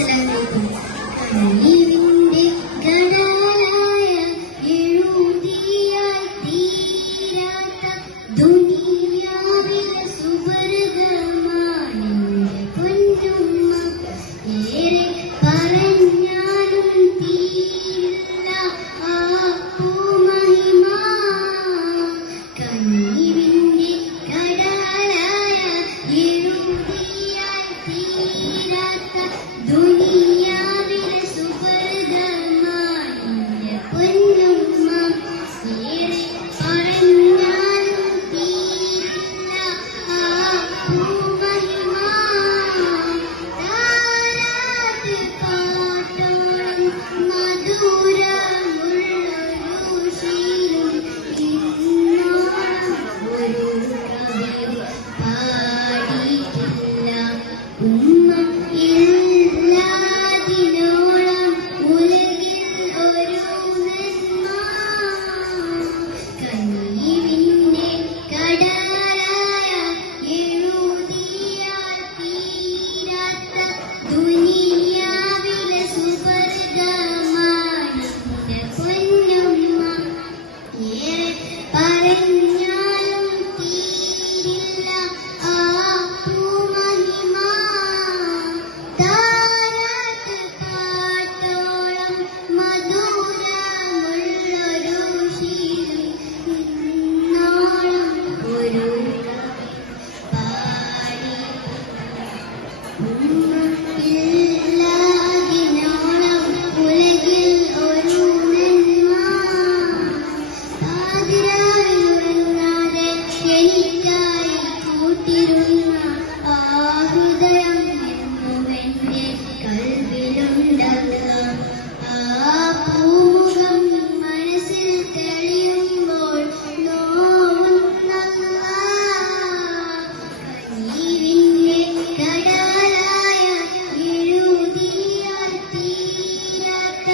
അസ്സലാമു കണ്ണീരിന്റെ കടലായ എഴുതിയാൽ തീരാത്ത ദുനിയാവിലെ സുവർഗമാണ് പൊന്നുമ്മ. ഏറെ പറഞ്ഞാലും തീരില്ല ആ പൂമഹിമ. കണ്ണീരിന്റെ കടലായ എഴുതിയാൽ തീരാത്ത ദുനിയാവിലെ സുവർഗമാണ് പൊന്നുമ്മ. ഏറെ പറഞ്ഞാലും തീരില്ല ആ പൂമഹിമ. താരാട്ട് പാട്ടോളം മധുരമുള്ളൊരു ശീലം ഇന്നോളം ഒരു കവിയും പാടിയിട്ടില്ല. ഉമ്മ ഇല്ലാതിനോളം ഉലകിൽ ഒരു നന്മ. കണ്ണീരിന്റെ കടലായ എഴുതിയാൽ തീരാത്ത ദുനിയാവിലെ സുവർഗമാണ് പൊന്നുമ്മ. ഏറെ പറഞ്ഞാലും തീരില്ല ആ പൂമഹിമ. താരാട്ട് പാട്ടോളം മധുരമുള്ളൊരു ശീലം ഇന്നോളം ഒരു പാടി. ഉമ്മ ഇല്ലാതിനോളം ഉലകിൽ ഒരു നന്മ. പാതിരാവിലുറങ്ങാതെ എനിക്കായി കൂട്ടിരുന്ന ആ ഹൃദയം എന്നുമെന്റെ കൽവിലുണ്ടല്ല. ആ പൂമുഖം മനസ്സിൽ തെളിയുമ്പോൾ നോവുന്നല്ല. കണ്ണീരിന്റെ കടലായ എഴുതിയാൽ തീരാത്ത